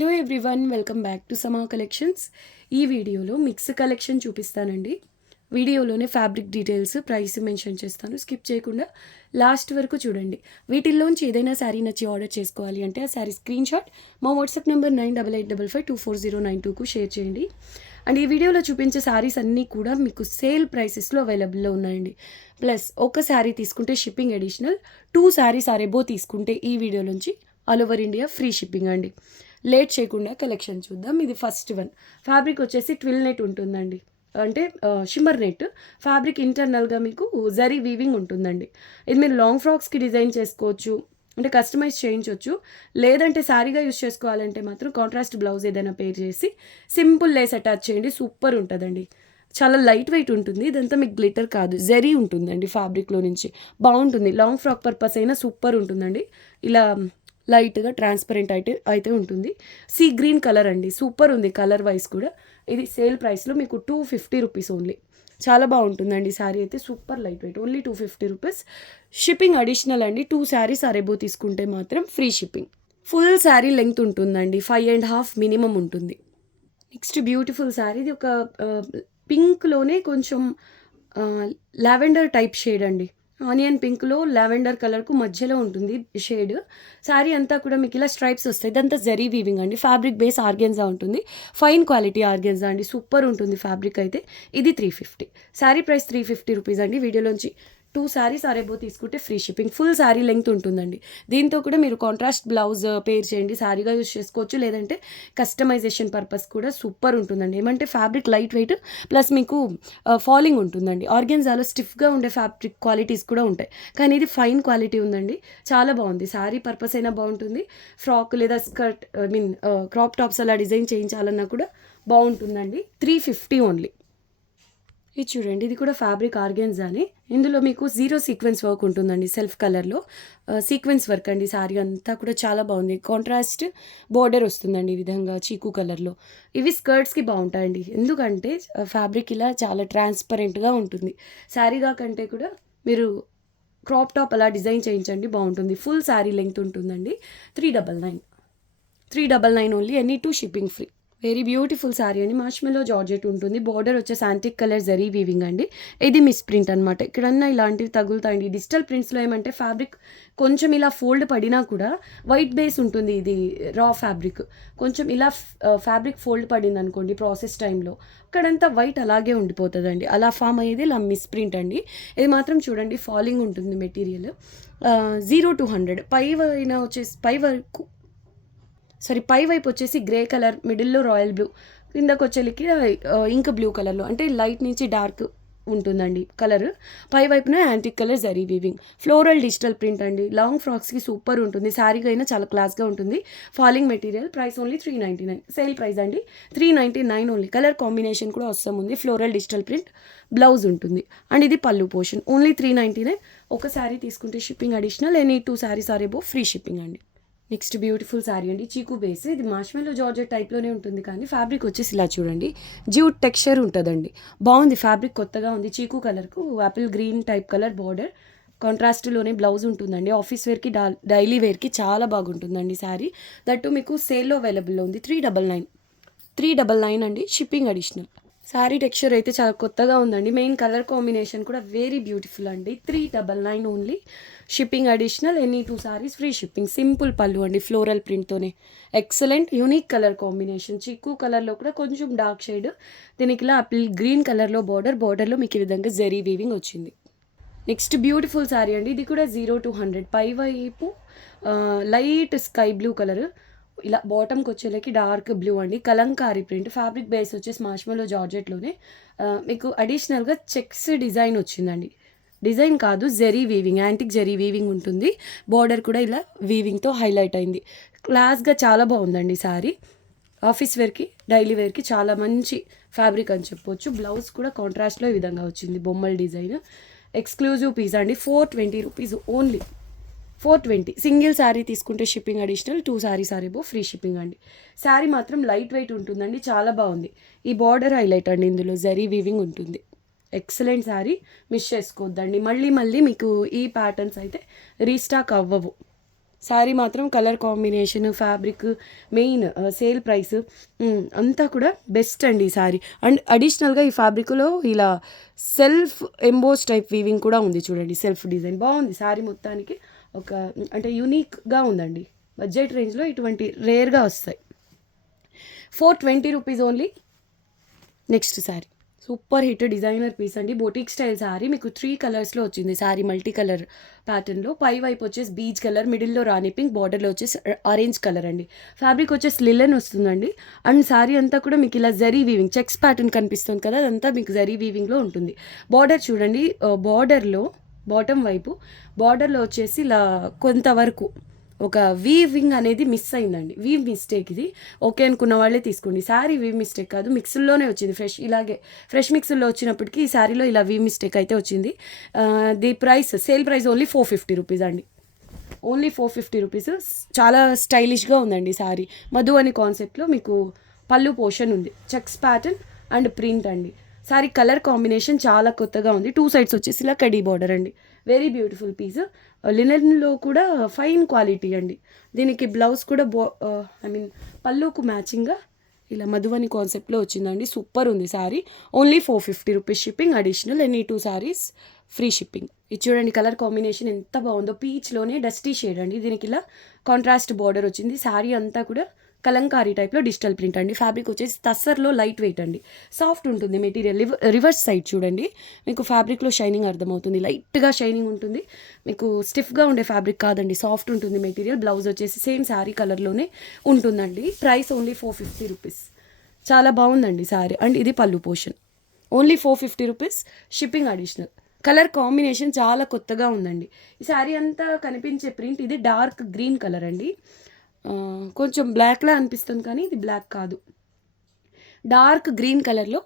Hello everyone, welcome back to సమా collections. ఈ వీడియోలో మిక్స్ కలెక్షన్ చూపిస్తానండి. వీడియోలోనే ఫ్యాబ్రిక్ డీటెయిల్స్, ప్రైస్ మెన్షన్ చేస్తాను. స్కిప్ చేయకుండా లాస్ట్ వరకు చూడండి. వీటిల్లోంచి ఏదైనా శారీ నచ్చి ఆర్డర్ చేసుకోవాలి అంటే ఆ శారీ స్క్రీన్ షాట్ మా వాట్సాప్ నెంబర్ 9885524092కు షేర్ చేయండి. అండ్ ఈ వీడియోలో చూపించే శారీస్ అన్నీ కూడా మీకు సేల్ ప్రైసెస్లో అవైలబుల్లో ఉన్నాయండి. ప్లస్ ఒక శారీ తీసుకుంటే shipping additional, 2 saris or above తీసుకుంటే ఈ వీడియోలోంచి all over India free shipping అండి. లేట్ చేయకుండా కలెక్షన్ చూద్దాం. ఇది ఫస్ట్ వన్. ఫ్యాబ్రిక్ వచ్చేసి ట్విల్ నెట్ ఉంటుందండి, అంటే షిమ్మర్ నెట్. ఫ్యాబ్రిక్ ఇంటర్నల్గా మీకు జరీ వీవింగ్ ఉంటుందండి. ఇది మీరు లాంగ్ ఫ్రాక్స్కి డిజైన్ చేసుకోవచ్చు, అంటే కస్టమైజ్ చేయించవచ్చు. లేదంటే శారీగా యూస్ చేసుకోవాలంటే మాత్రం కాంట్రాస్ట్ బ్లౌజ్ ఏదైనా పేర్ చేసి సింపుల్ లేస్ అటాచ్ చేయండి, సూపర్ ఉంటుందండి. చాలా లైట్ వెయిట్ ఉంటుంది. ఇదంతా మీకు గ్లిటర్ కాదు, జరీ ఉంటుందండి ఫ్యాబ్రిక్లో నుంచి. బాగుంటుంది, లాంగ్ ఫ్రాక్ పర్పస్ అయినా సూపర్ ఉంటుందండి. ఇలా లైట్గా ట్రాన్స్పరెంట్ అయితే ఉంటుంది. సీ గ్రీన్ కలర్ అండి, సూపర్ ఉంది కలర్ వైజ్ కూడా. ఇది సేల్ ప్రైస్లో మీకు 250 రూపీస్ ఓన్లీ. చాలా బాగుంటుందండి శారీ అయితే, super light weight, only 250 rupees. Shipping additional అండి. 2 శారీస్ అరేబో తీసుకుంటే మాత్రం free shipping. Full sari length ఉంటుందండి, 5.5 మినిమం ఉంటుంది. Next beautiful sari. ఇది ఒక పింక్లోనే కొంచెం లావెండర్ టైప్ షేడ్ అండి. ఆనియన్ పింక్లో లావెండర్ కలర్కు మధ్యలో ఉంటుంది షేడ్. శారీ అంతా కూడా మీకు ఇలా స్ట్రైప్స్ వస్తాయి. ఇదంతా జరీ వీవింగ్ అండి. ఫ్యాబ్రిక్ బేస్ ఆర్గెన్జా ఉంటుంది, ఫైన్ క్వాలిటీ ఆర్గెన్జా అండి, సూపర్ ఉంటుంది ఫ్యాబ్రిక్ అయితే. ఇది 350. శారీ ప్రైస్ 350 రూపీస్ అండి. వీడియోలోంచి 2 శారీస్ అరేబో తీసుకుంటే free shipping. Full sari length ఉంటుందండి. దీంతో కూడా మీరు కాంట్రాస్ట్ బ్లౌజ్ పేర్ చేయండి, శారీగా యూస్ చేసుకోవచ్చు. లేదంటే కస్టమైజేషన్ పర్పస్ కూడా సూపర్ ఉంటుందండి. ఏమంటే ఫ్యాబ్రిక్ లైట్ వెయిట్ ప్లస్ మీకు ఫాలింగ్ ఉంటుందండి. ఆర్గెన్జాలో స్టిఫ్గా ఉండే ఫ్యాబ్రిక్ క్వాలిటీస్ కూడా ఉంటాయి, కానీ ఇది ఫైన్ క్వాలిటీ ఉందండి. చాలా బాగుంది. శారీ పర్పస్ అయినా బాగుంటుంది, ఫ్రాక్ లేదా స్కర్ట్ క్రాప్ టాప్స్ అలా డిజైన్ చేయించాలన్నా కూడా బాగుంటుందండి. 350 ఓన్లీ. ఇది చూడండి, ఇది కూడా ఫ్యాబ్రిక్ ఆర్గెన్జాని. ఇందులో మీకు 0 సీక్వెన్స్ వర్క్ ఉంటుందండి, సెల్ఫ్ కలర్లో సీక్వెన్స్ వర్క్ అండి. శారీ అంతా కూడా చాలా బాగుంది. కాంట్రాస్ట్ బోర్డర్ వస్తుందండి ఈ విధంగా చీకు కలర్లో. ఇవి స్కర్ట్స్కి బాగుంటాయండి, ఎందుకంటే ఫ్యాబ్రిక్ ఇలా చాలా ట్రాన్స్పరెంట్గా ఉంటుంది. శారీగా కంటే కూడా మీరు క్రాప్ టాప్ అలా డిజైన్ చేయించండి, బాగుంటుంది. ఫుల్ శారీ లెంగ్త్ ఉంటుందండి. 399 only, any 2 shipping free. Very beautiful sari అండి. మార్ష్మెల్లో జార్జెట్ ఉంటుంది. బార్డర్ వచ్చేసి యాంటిక్ కలర్ జరీ వీవింగ్ అండి. ఇది మిస్ ప్రింట్ అనమాట. ఇక్కడన్నా ఇలాంటివి తగులుతాయండి. డిజిటల్ ప్రింట్స్లో ఏమంటే ఫ్యాబ్రిక్ కొంచెం ఇలా ఫోల్డ్ పడినా కూడా వైట్ బేస్ ఉంటుంది. ఇది రా ఫ్యాబ్రిక్. కొంచెం ఇలా ఫ్యాబ్రిక్ ఫోల్డ్ పడింది అనుకోండి ప్రాసెస్ టైంలో, అక్కడంతా వైట్ అలాగే ఉండిపోతుందండి. అలా ఫామ్ అయ్యేది ఇలా మిస్ ప్రింట్ అండి. ఇది మాత్రం చూడండి, ఫాలింగ్ ఉంటుంది మెటీరియల్. 0 to 100 పై అయినా వచ్చేసి పై వైపు వచ్చేసి గ్రే కలర్, మిడిల్లో రాయల్ బ్లూ, కిందకు వచ్చేలికి ఇంక్ బ్లూ కలర్లో, అంటే లైట్ నుంచి డార్క్ ఉంటుందండి కలర్. పై వైపున antique colour zari weaving, floral digital print అండి. లాంగ్ ఫ్రాక్స్కి సూపర్ ఉంటుంది. శారీగా అయినా చాలా క్లాస్గా ఉంటుంది. Falling material. Price only 399. Sale price అండి 399 ఓన్లీ. కలర్ కాంబినేషన్ కూడా వస్తుంది. ఫ్లోరల్ డిజిటల్ ప్రింట్ బ్లౌజ్ ఉంటుంది. అండ్ ఇది పళ్ళు పోర్షన్. ఓన్లీ 399. ఒక శారీ తీసుకుంటే shipping additional, any 2 saris or above free shipping అండి. నెక్స్ట్ బ్యూటిఫుల్ శారీ అండి, చీకు బేస్. ఇది మార్ష్మెల్లో జార్జెట్ టైప్లోనే ఉంటుంది, కానీ ఫ్యాబ్రిక్ వచ్చేసి ఇలా చూడండి, జ్యూట్ టెక్స్చర్ ఉంటుందండి. బాగుంది ఫ్యాబ్రిక్, కొత్తగా ఉంది. చీకు కలర్కు apple green type colour border, కాంట్రాస్ట్లోనే బ్లౌజ్ ఉంటుందండి. ఆఫీస్ వేర్కి డైలీ వేర్కి చాలా బాగుంటుందండి శారీ. దట్టు మీకు సేల్లో అవైలబుల్లో ఉంది. 399 అండి, షిప్పింగ్ అడిషనల్. శారీ టెక్స్చర్ అయితే చాలా కొత్తగా ఉందండి. మెయిన్ కలర్ కాంబినేషన్ కూడా వెరీ బ్యూటిఫుల్ అండి. 399 only, shipping additional, any 2 saris free shipping. Simple పళ్ళు అండి, ఫ్లోరల్ ప్రింట్తోనే. Excellent unique colour combination. చిక్కు కలర్లో కూడా కొంచెం డార్క్ షేడ్, దీనికి ఇలా ఆపిల్ గ్రీన్ కలర్లో బార్డర్లో మీకు ఈ విధంగా జరీ వీవింగ్ వచ్చింది. నెక్స్ట్ బ్యూటిఫుల్ శారీ అండి. ఇది కూడా 0 to 100. పై వైపు లైట్ స్కై బ్లూ కలర్, ఇలా బాటమ్కి వచ్చేలకి డార్క్ బ్లూ అండి. కలంకారీ ప్రింట్. ఫ్యాబ్రిక్ బేస్ వచ్చేసి మార్ష్మెల్లో జార్జెట్లోనే మీకు అడిషనల్గా చెక్స్ డిజైన్ వచ్చిందండి. డిజైన్ కాదు, zari weaving, antique zari weaving ఉంటుంది. బార్డర్ కూడా ఇలా వీవింగ్తో హైలైట్ అయింది. క్లాస్గా చాలా బాగుందండి శారీ. ఆఫీస్ వేర్కి, డైలీ వేర్కి చాలా మంచి ఫ్యాబ్రిక్ అని చెప్పొచ్చు. బ్లౌజ్ కూడా కాంట్రాస్ట్లో ఈ విధంగా వచ్చింది, బొమ్మల డిజైన్. ఎక్స్క్లూజివ్ పీస్ అండి. 420 రూపీస్ ఓన్లీ. 420. సింగిల్ శారీ తీసుకుంటే shipping additional, 2 saris or above free shipping అండి. శారీ మాత్రం లైట్ వెయిట్ ఉంటుందండి, చాలా బాగుంది. ఈ బార్డర్ హైలైట్ అండి, ఇందులో జరీ వీవింగ్ ఉంటుంది. ఎక్సలెంట్ శారీ, మిస్ చేసుకోవద్దండి. మళ్ళీ మీకు ఈ ప్యాటర్న్స్ అయితే రీస్టాక్ అవ్వవు. శారీ మాత్రం colour combination, fabric, main sale price అంతా కూడా బెస్ట్ అండి ఈ శారీ. అండ్ అడిషనల్గా ఈ ఫ్యాబ్రిక్లో ఇలా సెల్ఫ్ ఎంబోస్ టైప్ వీవింగ్ కూడా ఉంది చూడండి, సెల్ఫ్ డిజైన్ బాగుంది. శారీ మొత్తానికి ఒక అంటే యూనిక్గా ఉందండి. బడ్జెట్ రేంజ్లో ఇటువంటి రేర్గా వస్తాయి. 420 rupees only. Next sari super hit designer piece అండి, బొటిక్ స్టైల్ శారీ. మీకు 3 కలర్స్లో వచ్చింది శారీ, మల్టీ కలర్ ప్యాటర్న్లో. పై వైపు వచ్చేసి బీచ్ కలర్, మిడిల్లో రాణి పింక్, బార్డర్లో వచ్చేసి ఆరెంజ్ కలర్ అండి. ఫ్యాబ్రిక్ వచ్చేసి లిలెన్ వస్తుందండి. అండ్ శారీ అంతా కూడా మీకు ఇలా జరీ వీవింగ్ చెక్స్ ప్యాటర్న్ కనిపిస్తుంది కదా, అదంతా మీకు జరీ వీవింగ్లో ఉంటుంది. బార్డర్ చూడండి, బార్డర్లో బాటమ్ వైపు బార్డర్లో వచ్చేసి ఇలా కొంతవరకు ఒక వీవింగ్ అనేది మిస్ అయిందండి. వీవ్ మిస్టేక్ ఇది. ఓకే అనుకున్న వాళ్ళే తీసుకోండి. శారీ వీవ్ మిస్టేక్ కాదు, మిక్స్లోనే వచ్చింది ఫ్రెష్. ఇలాగే ఫ్రెష్ మిక్స్లో వచ్చినప్పటికీ ఈ శారీలో ఇలా వీవ్ మిస్టేక్ అయితే వచ్చింది. The price, sale price only 450 rupees అండి. Only 450 rupees. చాలా స్టైలిష్గా ఉందండి శారీ. మధు అని కాన్సెప్ట్లో మీకు పళ్ళు పోర్షన్ ఉంది, చెక్స్ ప్యాటర్న్ అండ్ ప్రింట్ అండి. శారీ కలర్ కాంబినేషన్ చాలా కొత్తగా ఉంది. 2 సైడ్స్ వచ్చేసి ఇలా కడీ బార్డర్ అండి. Very beautiful piece. లినెన్లో కూడా ఫైన్ క్వాలిటీ అండి. దీనికి బ్లౌజ్ కూడా పళ్ళుకు మ్యాచింగ్గా ఇలా మధువని కాన్సెప్ట్లో వచ్చిందండి. సూపర్ ఉంది sari. Only 450 rupees shipping additional. Any 2 saris free shipping. ఇది చూడండి కలర్ కాంబినేషన్ ఎంత బాగుందో, పీచ్లోనే డస్టీ షేడ్ అండి. దీనికి ఇలా కాంట్రాస్ట్ బార్డర్ వచ్చింది. శారీ అంతా కూడా కలంకారీ టైప్లో డిజిటల్ ప్రింట్ అండి. ఫ్యాబ్రిక్ వచ్చేసి తస్సర్లో లైట్ వెయిట్ అండి, సాఫ్ట్ ఉంటుంది మెటీరియల్. రివర్స్ సైడ్ చూడండి, మీకు ఫ్యాబ్రిక్లో షైనింగ్ అర్థమవుతుంది. లైట్గా షైనింగ్ ఉంటుంది, మీకు స్టిఫ్గా ఉండే ఫ్యాబ్రిక్ కాదండి, సాఫ్ట్ ఉంటుంది మెటీరియల్. బ్లౌజ్ వచ్చేసి సేమ్ శారీ కలర్లోనే ఉంటుందండి. Price only 450 rupees. చాలా బాగుందండి శారీ. అండ్ ఇది పళ్ళు portion. Only 450 rupees shipping additional. Colour combination చాలా కొత్తగా ఉందండి. ఈ శారీ అంతా కనిపించే ప్రింట్ ఇది డార్క్ గ్రీన్ కలర్ అండి. కొంచెం బ్లాక్లా అనిపిస్తుంది కానీ ఇది బ్లాక్ కాదు, డార్క్ గ్రీన్ కలర్లో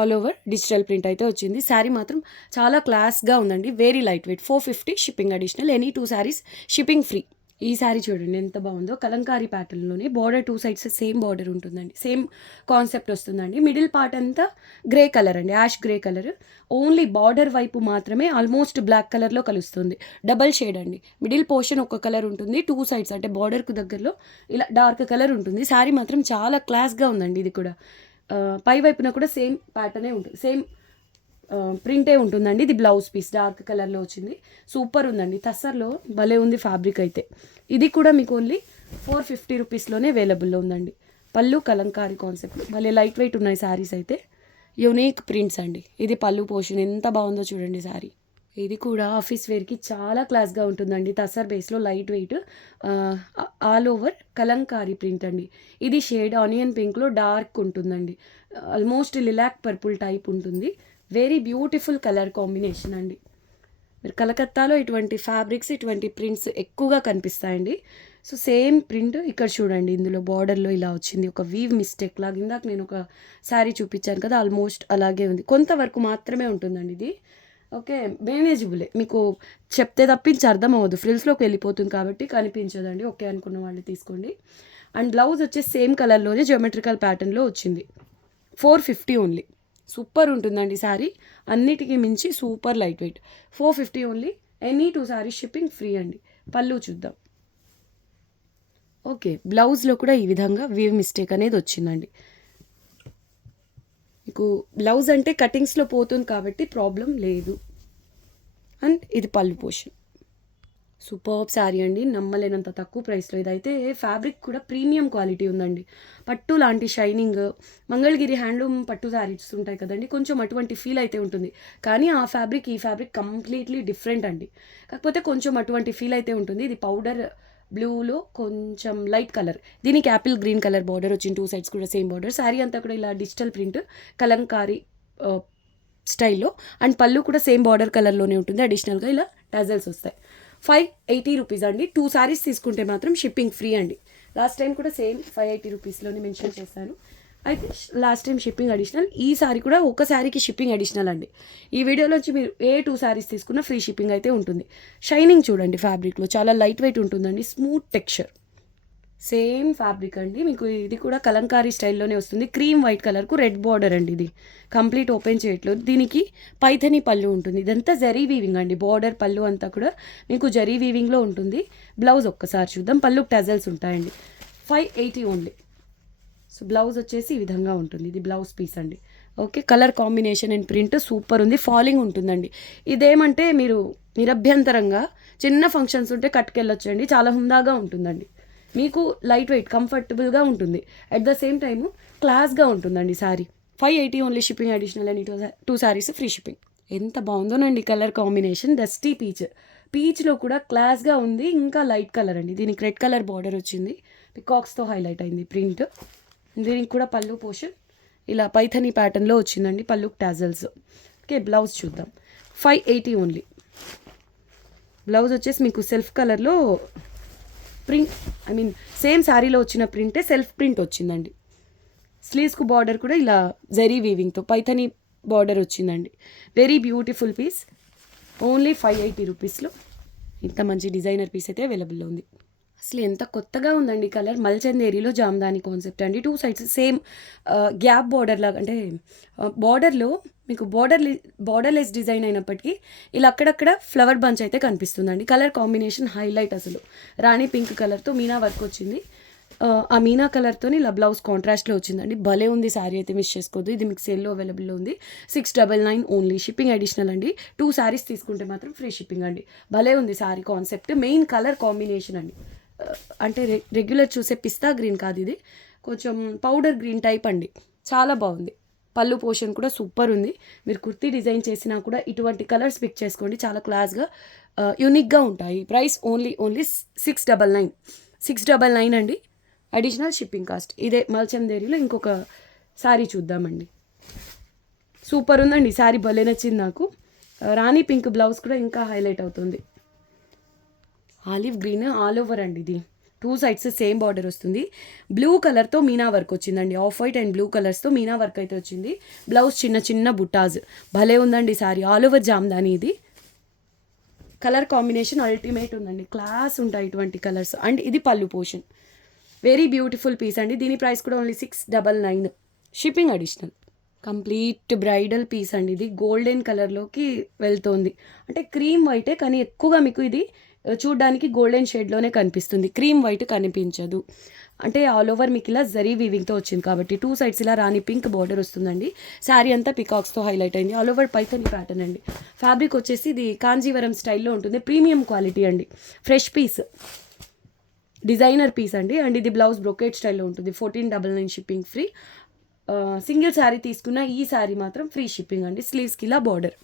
ఆల్ ఓవర్ డిజిటల్ ప్రింట్ అయితే వచ్చింది. శారీ మాత్రం చాలా క్లాస్గా ఉందండి. Very light weight. 450 shipping additional. Any 2 saris shipping free. ఈ శారీ చూడండి ఎంత బాగుందో, కలంకారీ ప్యాటర్న్లోనే బార్డర్ 2 సైడ్స్ సేమ్ బార్డర్ ఉంటుందండి, సేమ్ కాన్సెప్ట్ వస్తుందండి. మిడిల్ పార్ట్ అంతా గ్రే కలర్ అండి, ash grey colour. Only border వైపు మాత్రమే ఆల్మోస్ట్ బ్లాక్ కలర్లో కలుస్తుంది. డబల్ షేడ్ అండి. మిడిల్ పోర్షన్ ఒక కలర్ ఉంటుంది, 2 సైడ్స్ అంటే బార్డర్కు దగ్గరలో ఇలా డార్క్ కలర్ ఉంటుంది. శారీ మాత్రం చాలా క్లాస్గా ఉందండి. ఇది కూడా పై వైపున కూడా సేమ్ ప్యాటర్నే ఉంటుంది, సేమ్ ప్రింటే ఉంటుందండి. ఇది బ్లౌజ్ పీస్ డార్క్ కలర్లో వచ్చింది. సూపర్ ఉందండి, తస్సర్లో భలే ఉంది ఫ్యాబ్రిక్ అయితే. ఇది కూడా మీకు ఓన్లీ 450 రూపీస్లోనే అవైలబుల్లో ఉందండి. పళ్ళు కలంకారీ కాన్సెప్ట్, భలే లైట్ వెయిట్ ఉన్నాయి శారీస్ అయితే. యూనిక్ ప్రింట్స్ అండి. ఇది పళ్ళు పోర్షన్ ఎంత బాగుందో చూడండి శారీ. ఇది కూడా ఆఫీస్ వేర్కి చాలా క్లాస్గా ఉంటుందండి. తసర్ బేస్లో light weight, all over Kalamkari print అండి. ఇది షేడ్ ఆనియన్ పింక్లో డార్క్ ఉంటుందండి, ఆల్మోస్ట్ లిలాక్ పర్పుల్ టైప్ ఉంటుంది. వెరీ బ్యూటిఫుల్ కలర్ కాంబినేషన్ అండి. మీరు కలకత్తాలో ఇటువంటి ఫ్యాబ్రిక్స్, ఇటువంటి ప్రింట్స్ ఎక్కువగా కనిపిస్తాయండి. సో సేమ్ ప్రింట్ ఇక్కడ చూడండి, ఇందులో బార్డర్లో ఇలా వచ్చింది, ఒక వీవ్ మిస్టేక్ లాగా. ఇందాక నేను ఒక శారీ చూపించాను కదా, ఆల్మోస్ట్ అలాగే ఉంది. కొంతవరకు మాత్రమే ఉంటుందండి ఇది. ఓకే, మేనేజబులే, మీకు చెప్తే తప్పించి అర్థం అవ్వదు, ఫ్రిల్స్లోకి వెళ్ళిపోతుంది కాబట్టి కనిపించదండి. ఓకే అనుకున్న వాళ్ళు తీసుకోండి. అండ్ బ్లౌజ్ వచ్చేసి సేమ్ కలర్లోనే జియోమెట్రికల్ ప్యాటర్న్లో వచ్చింది. 450 ఓన్లీ. సూపర్ ఉంటుందండి శారీ, అన్నిటికీ మించి super light weight. 450 only. Any 2 saris shipping free అండి. పళ్ళు చూద్దాం. ఓకే, బ్లౌజ్లో కూడా ఈ విధంగా వీవ్ మిస్టేక్ అనేది వచ్చిందండి. మీకు బ్లౌజ్ అంటే కటింగ్స్లో పోతుంది కాబట్టి ప్రాబ్లం లేదు. అండ్ ఇది పళ్ళు పోర్షన్. సూపర్బ్ శారీ అండి, నమ్మలేనంత తక్కువ ప్రైస్లో. ఇదైతే ఫ్యాబ్రిక్ కూడా ప్రీమియం క్వాలిటీ ఉందండి. పట్టు లాంటి షైనింగ్, మంగళగిరి హ్యాండ్లూమ్ పట్టు శారీస్ ఉంటాయి కదండి, కొంచెం అటువంటి ఫీల్ అయితే ఉంటుంది. కానీ ఆ ఫ్యాబ్రిక్ ఈ ఫ్యాబ్రిక్ కంప్లీట్లీ డిఫరెంట్ అండి. కాకపోతే కొంచెం అటువంటి ఫీల్ అయితే ఉంటుంది. ఇది పౌడర్ బ్లూలో కొంచెం లైట్ కలర్, దీనికి యాపిల్ గ్రీన్ కలర్ బార్డర్ వచ్చింది. 2 సైడ్స్ కూడా సేమ్ బార్డర్. శారీ అంతా కూడా ఇలా డిజిటల్ ప్రింట్ కలంకారీ స్టైల్లో. అండ్ పళ్ళు కూడా సేమ్ బార్డర్ కలర్లోనే ఉంటుంది. అడిషనల్గా ఇలా టజల్స్ వస్తాయి. 580 రూపీస్ అండి. 2 శారీస్ తీసుకుంటే మాత్రం షిప్పింగ్ ఫ్రీ అండి. లాస్ట్ టైం కూడా సేమ్ 580 రూపీస్లోనే మెన్షన్ చేశాను. అయితే లాస్ట్ టైం షిప్పింగ్ అడిషనల్, ఈ సారీ కూడా ఒక శారీకి షిప్పింగ్ అడిషనల్ అండి. ఈ వీడియోలోంచి మీరు ఏ 2 శారీస్ తీసుకున్నా ఫ్రీ షిప్పింగ్ అయితే ఉంటుంది. షైనింగ్ చూడండి ఫ్యాబ్రిక్లో, చాలా లైట్ వెయిట్ ఉంటుందండి, స్మూత్ టెక్స్చర్. సేమ్ ఫ్యాబ్రిక్ అండి. మీకు ఇది కూడా కలంకారీ స్టైల్లోనే వస్తుంది. క్రీమ్ వైట్ కలర్కు రెడ్ బార్డర్ అండి. ఇది కంప్లీట్ ఓపెన్ చేయట్లేదు. దీనికి పైథని పళ్ళు ఉంటుంది. ఇదంతా జరీ వీవింగ్ అండి. బార్డర్ పళ్ళు అంతా కూడా మీకు జరీ వీవింగ్లో ఉంటుంది. బ్లౌజ్ ఒక్కసారి చూద్దాం. పళ్ళు టజల్స్ ఉంటాయండి. 580 ఓన్లీ. సో బ్లౌజ్ వచ్చేసి ఈ విధంగా ఉంటుంది. ఇది బ్లౌజ్ పీస్ అండి. Okay, colour combination and print super ఉంది. ఫాలింగ్ ఉంటుందండి. ఇదేమంటే మీరు నిరభ్యంతరంగా చిన్న ఫంక్షన్స్ ఉంటే కట్టుకెళ్ళొచ్చండి. చాలా హుందాగా ఉంటుందండి. మీకు లైట్ వెయిట్ కంఫర్టబుల్గా ఉంటుంది. అట్ ద సేమ్ టైము క్లాస్గా ఉంటుందండి sari. 580 only. Shipping additional and 2 saris free shipping. ఎంత బాగుందోనండి కలర్ కాంబినేషన్. డస్టీ పీచ్లో కూడా క్లాస్గా ఉంది. ఇంకా లైట్ కలర్ అండి. దీనికి రెడ్ కలర్ బార్డర్ వచ్చింది. పికాక్స్తో హైలైట్ అయింది ప్రింట్. దీనికి కూడా పళ్ళు పోర్షన్ ఇలా పైథనీ ప్యాటర్న్లో వచ్చిందండి. పళ్ళు టాజల్స్. ఓకే, బ్లౌజ్ చూద్దాం. 580 ఓన్లీ. బ్లౌజ్ వచ్చేసి మీకు సెల్ఫ్ కలర్లో ప్రింట్, సేమ్ శారీలో వచ్చిన ప్రింటే సెల్ఫ్ ప్రింట్ వచ్చిందండి. స్లీవ్స్కు బార్డర్ కూడా ఇలా జరీ వీవింగ్తో పైథనీ బార్డర్ వచ్చిందండి. Very beautiful piece. ఓన్లీ 580 రూపీస్లో ఇంత మంచి డిజైనర్ పీస్ అయితే అవైలబుల్లో ఉంది. అసలు ఎంత కొత్తగా ఉందండి కలర్. మల్చందేరిలో జామ్దాని కాన్సెప్ట్ అండి. 2 సైడ్స్ సేమ్ గ్యాప్ బార్డర్ లాగా, అంటే బార్డర్లో మీకు బార్డర్లెస్ డిజైన్ అయినప్పటికీ ఇలా అక్కడక్కడ ఫ్లవర్ బంచ్ అయితే కనిపిస్తుందండి. Colour combination highlight. అసలు రాణి పింక్ కలర్తో మీనా వర్క్ వచ్చింది. ఆ మీనా కలర్తో ఇలా బ్లౌజ్ కాంట్రాస్ట్లో వచ్చిందండి. భలే ఉంది శారీ అయితే, మిస్ చేసుకోవద్దు. ఇది మీకు సేల్లో అవైలబుల్లో ఉంది. 699 ఓన్లీ. షిప్పింగ్ అడిషనల్ అండి. 2 శారీస్ తీసుకుంటే మాత్రం ఫ్రీ షిప్పింగ్ అండి. భలే ఉంది sari concept. Main colour combination అండి. అంటే రెగ్యులర్ చూసే పిస్తా గ్రీన్ కాదు, ఇది కొంచెం పౌడర్ గ్రీన్ టైప్ అండి. చాలా బాగుంది. పళ్ళు పోర్షన్ కూడా సూపర్ ఉంది. మీరు కుర్తీ డిజైన్ చేసినా కూడా ఇటువంటి కలర్స్ పిక్ చేసుకోండి. చాలా క్లాస్గా యూనిక్గా ఉంటాయి. ప్రైస్ ఓన్లీ 699 అండి. Additional shipping cost. ఇదే మల్చందేరిలో ఇంకొక శారీ చూద్దామండి. సూపర్ ఉందండి శారీ. భలే నచ్చింది నాకు. రాణి పింక్ బ్లౌజ్ కూడా ఇంకా హైలైట్ అవుతుంది. ఆలివ్ గ్రీన్ ఆల్ ఓవర్ అండి. ఇది 2 సైడ్స్ సేమ్ బార్డర్ వస్తుంది. బ్లూ కలర్తో మీనా వర్క్ వచ్చిందండి. ఆఫ్ వైట్ అండ్ బ్లూ కలర్స్తో మీనా వర్క్ అయితే వచ్చింది. బ్లౌజ్ చిన్న చిన్న బుట్టాజ్. భలే ఉందండి శారీ. All over Jamdani. ఇది కలర్ కాంబినేషన్ అల్టిమేట్ ఉందండి. క్లాస్ ఉంటాయి ఇటువంటి కలర్స్. అండ్ ఇది పళ్ళు పోర్షన్. వెరీ బ్యూటిఫుల్ పీస్ అండి. దీని ప్రైస్ కూడా only 699. Shipping additional. Complete bridal piece అండి. ఇది గోల్డెన్ కలర్లోకి వెళ్తోంది. అంటే క్రీమ్ వైటే, కానీ ఎక్కువగా మీకు ఇది చూడ్డానికి గోల్డెన్ షేడ్లోనే కనిపిస్తుంది. క్రీమ్ వైట్ కనిపించదు. అంటే ఆల్ ఓవర్ మీకు ఇలా జరీ వీవింగ్తో వచ్చింది కాబట్టి 2 సైడ్స్ ఇలా రాణి పింక్ బార్డర్ వస్తుందండి. శారీ అంతా పికాక్స్తో హైలైట్ అయింది. ఆల్ ఓవర్ పైథనీ ప్యాటర్న్ అండి. ఫ్యాబ్రిక్ వచ్చేసి ఇది కాంజీవరం స్టైల్లో ఉంటుంది. ప్రీమియం క్వాలిటీ అండి. ఫ్రెష్ పీస్, డిజైనర్ పీస్ అండి. అండ్ ఇది బ్లౌజ్ బ్రొకేట్ స్టైల్లో ఉంటుంది. 1499 షిప్పింగ్ ఫ్రీ. సింగిల్ శారీ తీసుకున్న ఈ శారీ మాత్రం ఫ్రీ షిప్పింగ్ అండి. స్లీవ్స్కి ఇలా బార్డర్,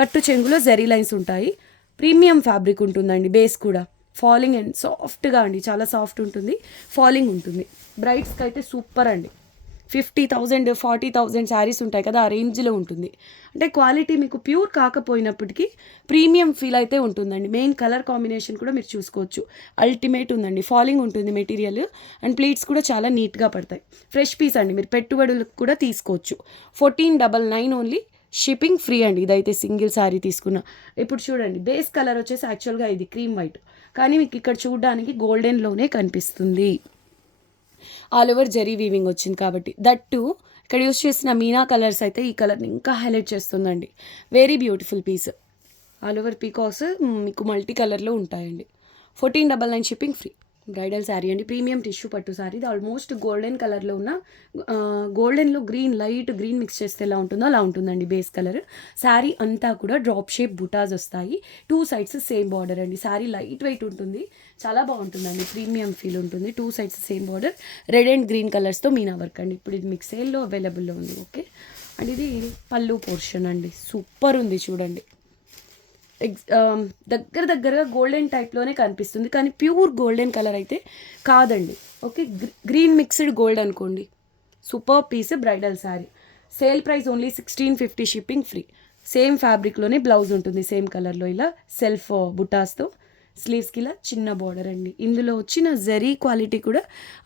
కట్టు చెంగులో జరీ లైన్స్ ఉంటాయి. ప్రీమియం ఫ్యాబ్రిక్ ఉంటుందండి. బేస్ కూడా ఫాలింగ్ అండ్ సాఫ్ట్గా అండి. చాలా సాఫ్ట్ ఉంటుంది. ఫాలింగ్ ఉంటుంది. బ్రైడ్స్కి అయితే సూపర్ అండి. 50,000 40,000 శారీస్ ఉంటాయి కదా, ఆ రేంజ్లో ఉంటుంది. అంటే క్వాలిటీ మీకు ప్యూర్ కాకపోయినప్పటికీ ప్రీమియం ఫీల్ అయితే ఉంటుందండి. మెయిన్ కలర్ కాంబినేషన్ కూడా మీరు చూసుకోవచ్చు. అల్టిమేట్ ఉందండి. ఫాలింగ్ ఉంటుంది మెటీరియల్. అండ్ ప్లీట్స్ కూడా చాలా నీట్గా పడతాయి. ఫ్రెష్ పీస్ అండి. మీరు పెట్టుబడులకు కూడా తీసుకోవచ్చు. 1499 ఓన్లీ. షిప్పింగ్ ఫ్రీ అండి. ఇదైతే సింగిల్ శారీ తీసుకున్నా. ఇప్పుడు చూడండి, బేస్ కలర్ వచ్చేసి యాక్చువల్గా ఇది క్రీమ్ వైట్, కానీ మీకు ఇక్కడ చూడడానికి గోల్డెన్లోనే కనిపిస్తుంది. ఆల్ ఓవర్ జరీ వీవింగ్ వచ్చింది కాబట్టి. దట్టు ఇక్కడ యూస్ చేసిన మీనా కలర్స్ అయితే ఈ కలర్ని ఇంకా హైలైట్ చేస్తుందండి. Very beautiful piece. All over peacocks మీకు మల్టీ కలర్లో ఉంటాయండి. 1499 షిప్పింగ్ ఫ్రీ. బ్రైడల్ శారీ అండి. ప్రీమియం టిష్యూ పట్టు శారీ. ఇది ఆల్మోస్ట్ గోల్డెన్ కలర్లో ఉన్న గోల్డెన్లో గ్రీన్, లైట్ గ్రీన్ మిక్స్ చేస్తే ఎలా ఉంటుందో అలా ఉంటుందండి బేస్ కలర్. శారీ అంతా కూడా డ్రాప్ షేప్ బుటాస్ వస్తాయి. 2 సైడ్స్ సేమ్ బార్డర్ అండి. శారీ లైట్ వెయిట్ ఉంటుంది. చాలా బాగుంటుందండి. ప్రీమియం ఫీల్ ఉంటుంది. 2 sides same border. Red and green కలర్స్తో మీనా వర్క్ అండి. ఇప్పుడు ఇది మీకు సేల్లో అవైలబుల్లో ఉంది. ఓకే, అండ్ ఇది పళ్ళు పోర్షన్ అండి. సూపర్ ఉంది చూడండి. దగ్గరగా గోల్డెన్ టైప్లోనే కనిపిస్తుంది, కానీ ప్యూర్ గోల్డెన్ కలర్ అయితే కాదండి. ఓకే, గ్రీన్ మిక్స్డ్ గోల్డ్ అనుకోండి. Super piece. Bridal sari. Sale price only 1650 shipping free. Same ఫ్యాబ్రిక్లోనే బ్లౌజ్ ఉంటుంది. సేమ్ కలర్లో ఇలా సెల్ఫ్ బుటాస్తో. స్లీవ్స్కి ఇలా చిన్న బార్డర్ అండి. ఇందులో వచ్చిన జరీ క్వాలిటీ కూడా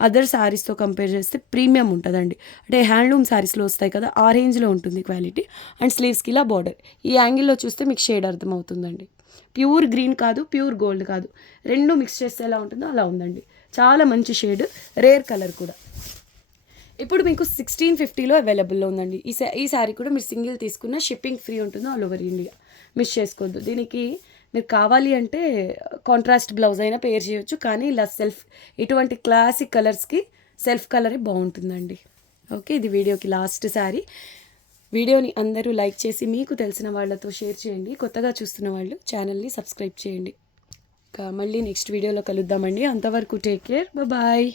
అదర్ శారీస్తో కంపేర్ చేస్తే ప్రీమియం ఉంటుందండి. అంటే హ్యాండ్లూమ్ శారీస్లో వస్తాయి కదా, ఆ రేంజ్లో ఉంటుంది క్వాలిటీ. అండ్ స్లీవ్స్కి ఇలా బార్డర్. ఈ యాంగిల్లో చూస్తే మీకు షేడ్ అర్థమవుతుందండి. ప్యూర్ గ్రీన్ కాదు, ప్యూర్ గోల్డ్ కాదు, రెండు మిక్స్ చేస్తే ఎలా ఉంటుందో అలా ఉందండి. చాలా మంచి షేడ్, రేర్ కలర్ కూడా. ఇప్పుడు మీకు 1650లో అవైలబుల్లో ఉందండి. ఈ శారీ కూడా మీరు సింగిల్ తీసుకున్న షిప్పింగ్ ఫ్రీ ఉంటుంది ఆల్ ఓవర్ ఇండియా. మిస్ చేసుకోవద్దు. దీనికి మీరు కావాలి అంటే కాంట్రాస్ట్ బ్లౌజ్ అయినా పేర్ చేయొచ్చు, కానీ ఇలా ఇటువంటి క్లాసిక్ కలర్స్కి సెల్ఫ్ కలరే బాగుంటుందండి. ఓకే, ఇది వీడియోకి లాస్ట్ శారీ. వీడియోని అందరూ లైక్ చేసి మీకు తెలిసిన వాళ్ళతో షేర్ చేయండి. కొత్తగా చూస్తున్న వాళ్ళు ఛానల్ని సబ్స్క్రైబ్ చేయండి. మళ్ళీ నెక్స్ట్ వీడియోలో కలుద్దామండి. అంతవరకు టేక్ కేర్, బాయ్.